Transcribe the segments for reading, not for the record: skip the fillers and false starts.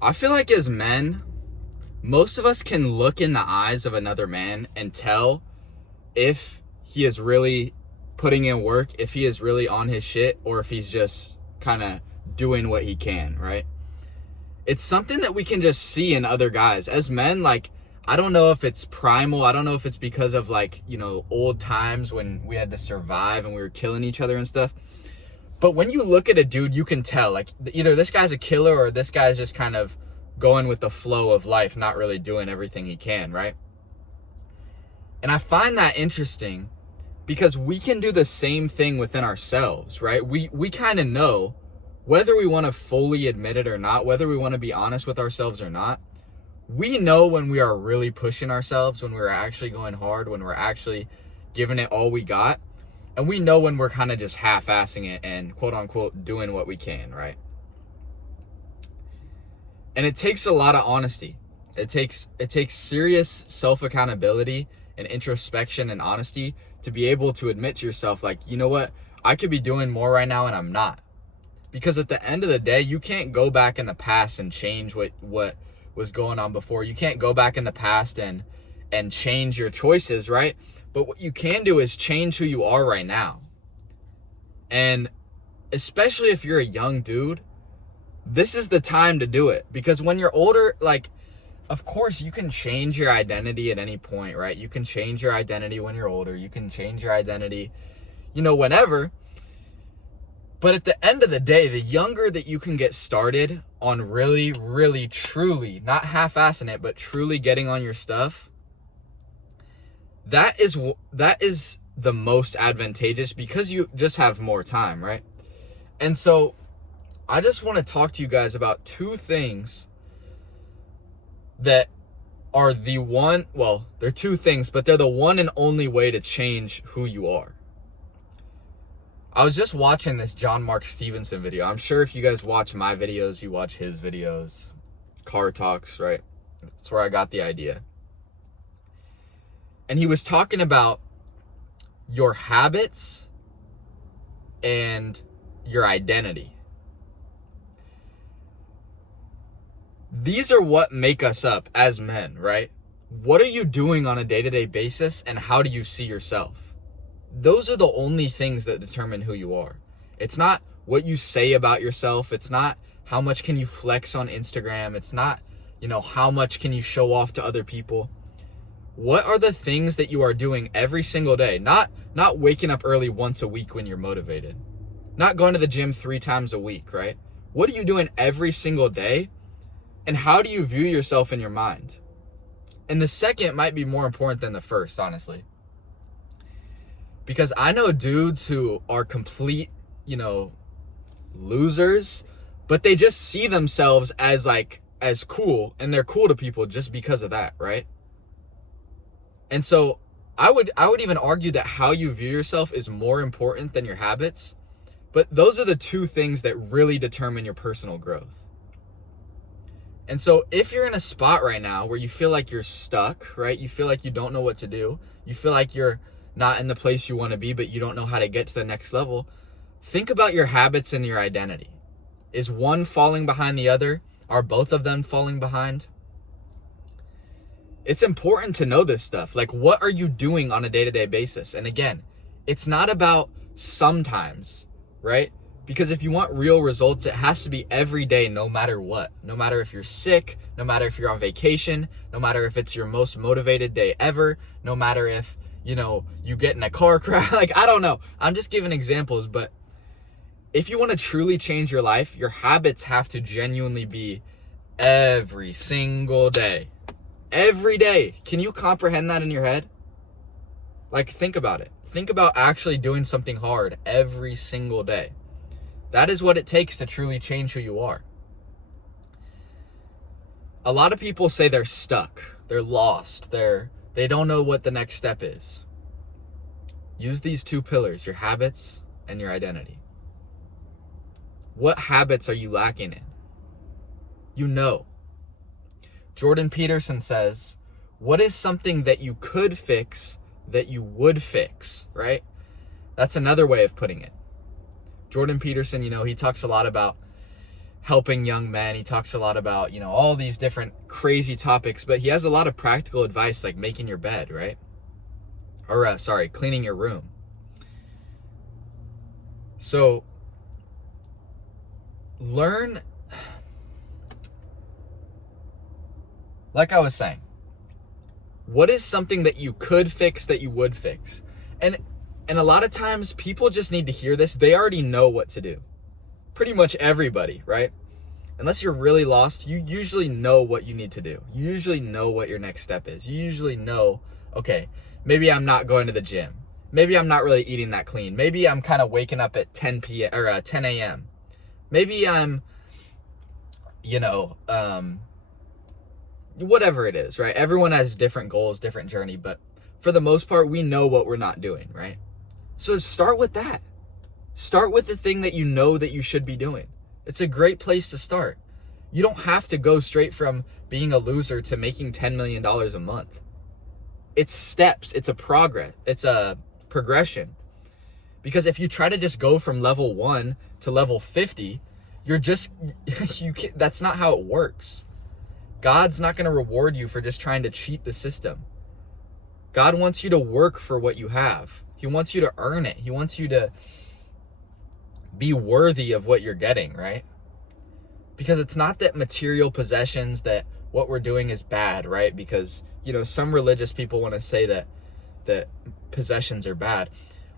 I feel like as men, most of us can look in the eyes of another man and tell if he is really putting in work, if he is really on his shit, or if he's just kind of doing what he can, right? It's something that we can just see in other guys. As men, like, I don't know if it's primal. I don't know if it's because of, like, old times when we had to survive and we were killing each other and stuff. But when you look at a dude, you can tell, like, either this guy's a killer or this guy's just kind of going with the flow of life, not really doing everything he can, right? And I find that interesting because we can do the same thing within ourselves, right? We kind of know, whether we want to fully admit it or not, whether we want to be honest with ourselves or not, we know when we are really pushing ourselves, when we're actually going hard, when we're actually giving it all we got. And we know when we're kind of just half-assing it and quote unquote doing what we can, right? And it takes a lot of honesty. It takes serious self-accountability and introspection and honesty to be able to admit to yourself, like, you know what? I could be doing more right now and I'm not. Because at the end of the day, you can't go back in the past and change what was going on before. You can't go back in the past and change your choices, right? But what you can do is change who you are right now. And especially if you're a young dude, this is the time to do it. Because when you're older, like, of course you can change your identity at any point, right? You can change your identity when you're older. You can change your identity, whenever. But at the end of the day, the younger that you can get started on really, really, truly, not half-assing it, but truly getting on your stuff, that is the most advantageous because you just have more time, right? And so I just want to talk to you guys about two things that are they're two things, but they're the one and only way to change who you are. I was just watching this John Mark Stevenson video. I'm sure if you guys watch my videos, you watch his videos. Car Talks, right? That's where I got the idea. And he was talking about your habits and your identity. These are what make us up as men, right? What are you doing on a day-to-day basis, and how do you see yourself? Those are the only things that determine who you are. It's not what you say about yourself. It's not how much can you flex on Instagram. It's not, how much can you show off to other people. What are the things that you are doing every single day? Not waking up early once a week when you're motivated. Not going to the gym 3 times a week, right? What are you doing every single day? And how do you view yourself in your mind? And the second might be more important than the first, honestly. Because I know dudes who are complete, losers, but they just see themselves as cool, and they're cool to people just because of that, right? And so I would even argue that how you view yourself is more important than your habits. But those are the two things that really determine your personal growth. And so if you're in a spot right now where you feel like you're stuck, right? You feel like you don't know what to do. You feel like you're not in the place you want to be, but you don't know how to get to the next level. Think about your habits and your identity. Is one falling behind the other? Are both of them falling behind? It's important to know this stuff. Like, what are you doing on a day-to-day basis? And again, it's not about sometimes, right? Because if you want real results, it has to be every day, no matter what. No matter if you're sick, no matter if you're on vacation, no matter if it's your most motivated day ever, no matter if, you get in a car crash. Like, I don't know. I'm just giving examples, but if you want to truly change your life, your habits have to genuinely be every single day. Every day. Can you comprehend that in your head? Like, think about it. Think about actually doing something hard every single day. That is what it takes to truly change who you are. A lot of people say they're stuck. They're lost. They don't know what the next step is. Use these two pillars, your habits and your identity. What habits are you lacking in? Jordan Peterson says, what is something that you could fix that you would fix, right? That's another way of putting it. Jordan Peterson, he talks a lot about helping young men. He talks a lot about, you know, all these different crazy topics, but he has a lot of practical advice, like making your bed, right? Or cleaning your room. So learn, like I was saying, what is something that you could fix that you would fix? And a lot of times people just need to hear this. They already know what to do. Pretty much everybody, right? Unless you're really lost, you usually know what you need to do. You usually know what your next step is. You usually know, okay, maybe I'm not going to the gym. Maybe I'm not really eating that clean. Maybe I'm kind of waking up at 10 p.m. or 10 a.m. Maybe I'm, you know, whatever it is, right? Everyone has different goals, different journey, but for the most part, we know what we're not doing, right? So start with that. Start with the thing that you know that you should be doing. It's a great place to start. You don't have to go straight from being a loser to making $10 million a month. It's steps. It's a progress. It's a progression. Because if you try to just go from level 1 to level 50, you're just, that's not how it works. God's not going to reward you for just trying to cheat the system. God wants you to work for what you have. He wants you to earn it. He wants you to be worthy of what you're getting, right? Because it's not that material possessions, that what we're doing is bad, right? Because, you know, some religious people want to say that possessions are bad.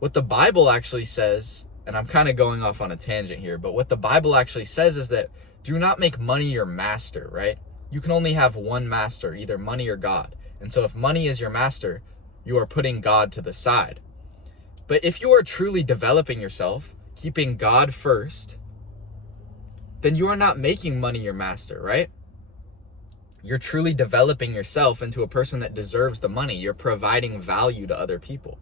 What the Bible actually says, and I'm kind of going off on a tangent here, but what the Bible actually says is that do not make money your master, right? You can only have one master, either money or God. And so if money is your master, you are putting God to the side. But if you are truly developing yourself, keeping God first, then you are not making money your master, right? You're truly developing yourself into a person that deserves the money. You're providing value to other people,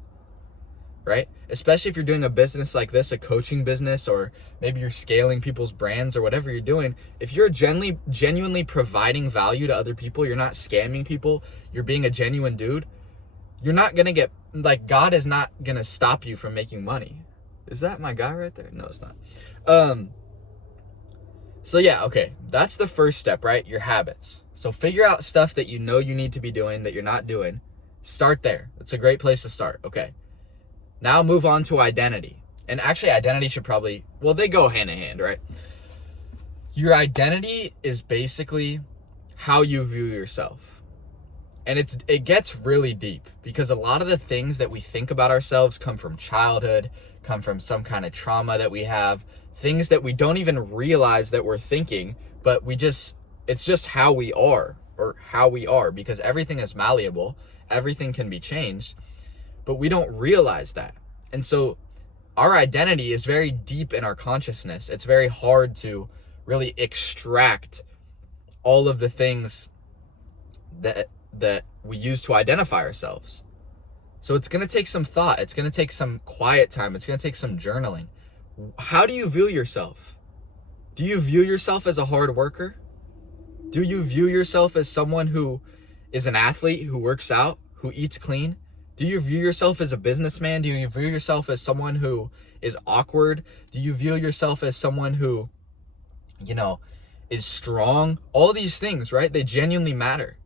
right? Especially if you're doing a business like this, a coaching business, or maybe you're scaling people's brands or whatever you're doing. If you're genuinely providing value to other people, you're not scamming people, you're being a genuine dude, you're not going to get, like, God is not going to stop you from making money. Is that my guy right there? No, it's not. So yeah, okay. That's the first step, right? Your habits. So figure out stuff that you know you need to be doing that you're not doing. Start there. It's a great place to start. Okay. Now move on to identity. And actually identity should probably, well, they go hand in hand, right? Your identity is basically how you view yourself. And it gets really deep because a lot of the things that we think about ourselves come from childhood, come from some kind of trauma that we have, things that we don't even realize that we're thinking, but it's just how we are, because everything is malleable, everything can be changed, but we don't realize that. And so our identity is very deep in our consciousness. It's very hard to really extract all of the things that we use to identify ourselves. So it's going to take some thought. It's going to take some quiet time. It's going to take some journaling. How do you view yourself? Do you view yourself as a hard worker? Do you view yourself as someone who is an athlete, who works out, who eats clean? Do you view yourself as a businessman? Do you view yourself as someone who is awkward? Do you view yourself as someone who, you know, is strong? All these things, right? They genuinely matter.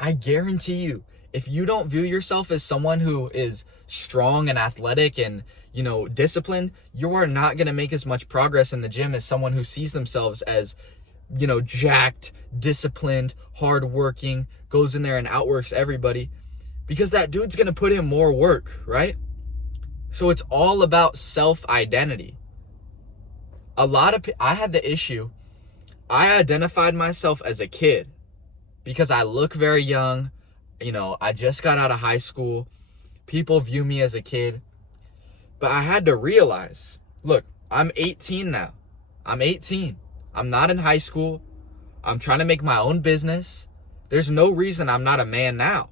I guarantee you, if you don't view yourself as someone who is strong and athletic and, you know, disciplined, you are not going to make as much progress in the gym as someone who sees themselves as, you know, jacked, disciplined, hardworking, goes in there and outworks everybody, because that dude's going to put in more work, right? So it's all about self-identity. I had the issue. I identified myself as a kid because I look very young. You know, I just got out of high school. People view me as a kid. But I had to realize, look, I'm 18 now. I'm 18. I'm not in high school. I'm trying to make my own business. There's no reason I'm not a man now,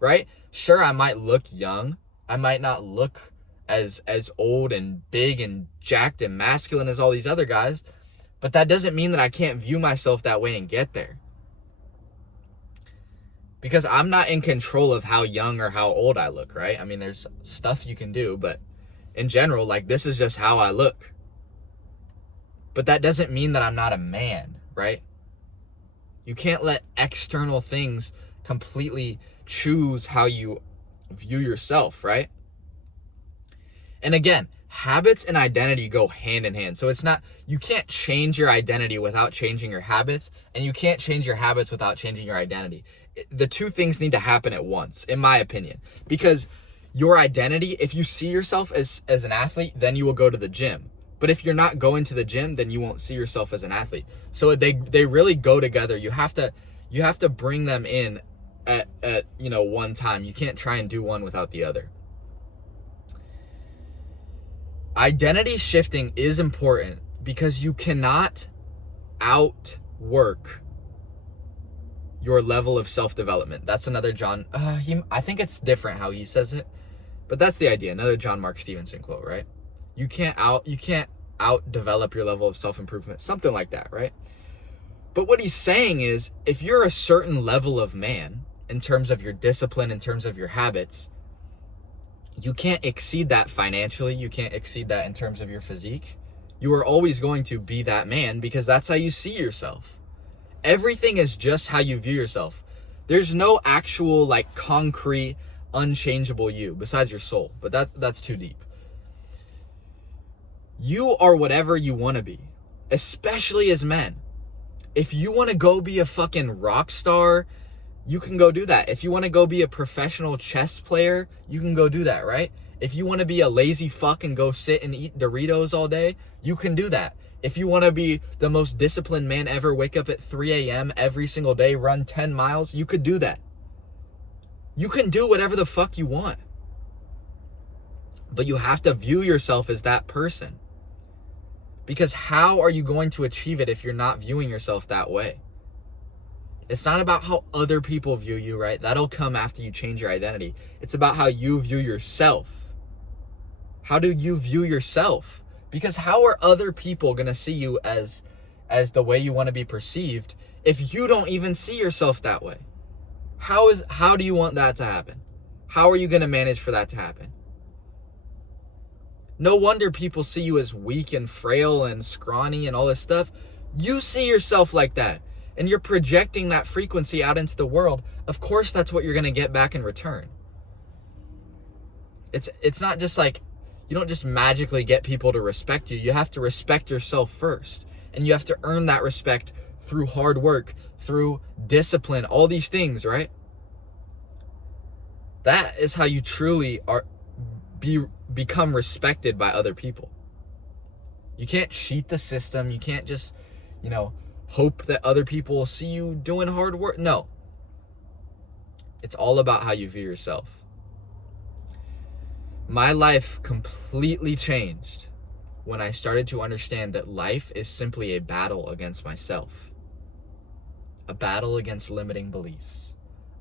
right? Sure, I might look young. I might not look as old and big and jacked and masculine as all these other guys, but that doesn't mean that I can't view myself that way and get there. Because I'm not in control of how young or how old I look, right? I mean, there's stuff you can do, but in general, like, this is just how I look. But that doesn't mean that I'm not a man, right? You can't let external things completely choose how you view yourself, right? And again, habits and identity go hand in hand. So it's not, you can't change your identity without changing your habits, and you can't change your habits without changing your identity. The two things need to happen at once, in my opinion, because your identity, if you see yourself as an athlete, then you will go to the gym. But if you're not going to the gym, then you won't see yourself as an athlete. So they really go together. You have to bring them in at one time. You can't try and do one without the other. Identity shifting is important because you cannot outwork your level of self-development. That's another John, I think it's different how he says it, but that's the idea. Another John Mark Stevenson quote, right? You can't out-develop your level of self-improvement, something like that, right? But what he's saying is, if you're a certain level of man, in terms of your discipline, in terms of your habits, you can't exceed that financially. You can't exceed that in terms of your physique. You are always going to be that man because that's how you see yourself. Everything is just how you view yourself. There's no actual, like, concrete, unchangeable you besides your soul, but that's too deep. You are whatever you want to be, especially as men. If you want to go be a fucking rock star, you can go do that. If you want to go be a professional chess player, you can go do that, right? If you want to be a lazy fuck and go sit and eat Doritos all day, you can do that. If you want to be the most disciplined man ever, wake up at 3 a.m. every single day, run 10 miles, you could do that. You can do whatever the fuck you want. But you have to view yourself as that person. Because how are you going to achieve it if you're not viewing yourself that way? It's not about how other people view you, right? That'll come after you change your identity. It's about how you view yourself. How do you view yourself? Because how are other people going to see you as the way you want to be perceived if you don't even see yourself that way? How do you want that to happen? How are you going to manage for that to happen? No wonder people see you as weak and frail and scrawny and all this stuff. You see yourself like that, and you're projecting that frequency out into the world. Of course, that's what you're going to get back in return. It's not just like, you don't just magically get people to respect you. You have to respect yourself first, and you have to earn that respect through hard work, through discipline, all these things, right? That is how you truly become respected by other people. You can't cheat the system. You can't just, hope that other people will see you doing hard work. No. It's all about how you view yourself. My life completely changed when I started to understand that life is simply a battle against myself. A battle against limiting beliefs.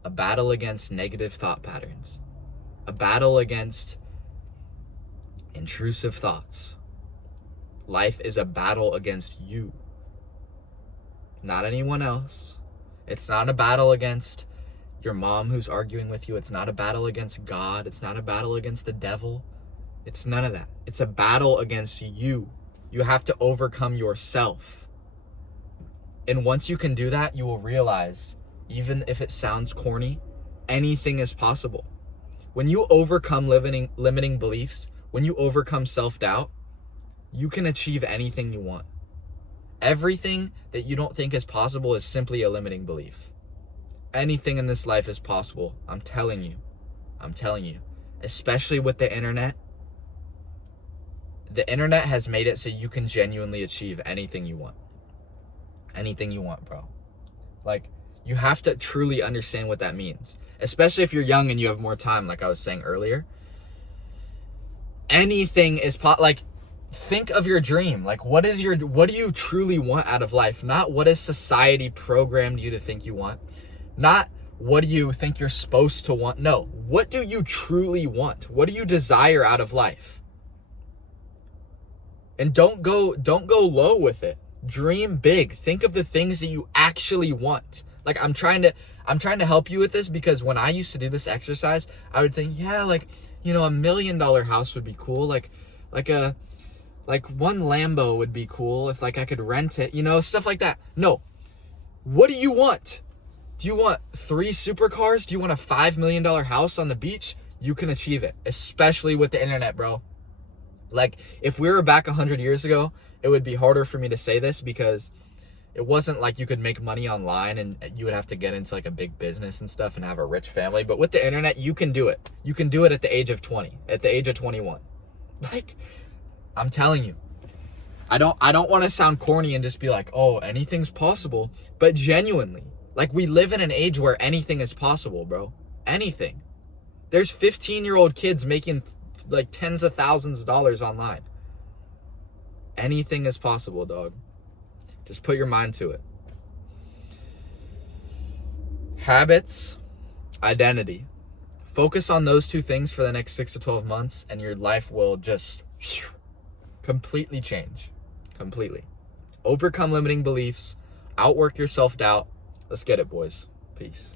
A battle against negative thought patterns. A battle against intrusive thoughts. Life is a battle against you, not anyone else. It's not a battle against your mom who's arguing with you. It's not a battle against God. It's not a battle against the devil. It's none of that. It's a battle against you. You have to overcome yourself. And once you can do that, you will realize, even if it sounds corny, anything is possible. When you overcome limiting beliefs, when you overcome self-doubt, you can achieve anything you want. Everything that you don't think is possible is simply a limiting belief. Anything in this life is possible. I'm telling you. Especially with the internet. The internet has made it so you can genuinely achieve anything you want. Anything you want, bro. Like, you have to truly understand what that means. Especially if you're young and you have more time, like I was saying earlier. Anything is think of your dream. Like, what do you truly want out of life? Not what has society programmed you to think you want. Not what do you think you're supposed to want. No, what do you truly want? What do you desire out of life? And don't go low with it. Dream big. Think of the things that you actually want. Like, I'm trying to help you with this, because when I used to do this exercise, I would think, yeah, like, $1 million house would be cool. Like Like, one Lambo would be cool if, like, I could rent it, you know, stuff like that. No. What do you want? Do you want 3 supercars? Do you want a $5 million house on the beach? You can achieve it, especially with the internet, bro. Like, if we were back 100 years ago, it would be harder for me to say this because it wasn't like you could make money online and you would have to get into, like, a big business and stuff and have a rich family. But with the internet, you can do it. You can do it at the age of 20, at the age of 21. Like, I'm telling you, I don't want to sound corny and just be like, oh, anything's possible. But genuinely, like, we live in an age where anything is possible, bro. Anything. There's 15-year-old kids making like tens of thousands of dollars online. Anything is possible, dog. Just put your mind to it. Habits, identity. Focus on those 2 things for the next 6 to 12 months and your life will just completely change. Completely. Overcome limiting beliefs. Outwork your self-doubt. Let's get it, boys. Peace.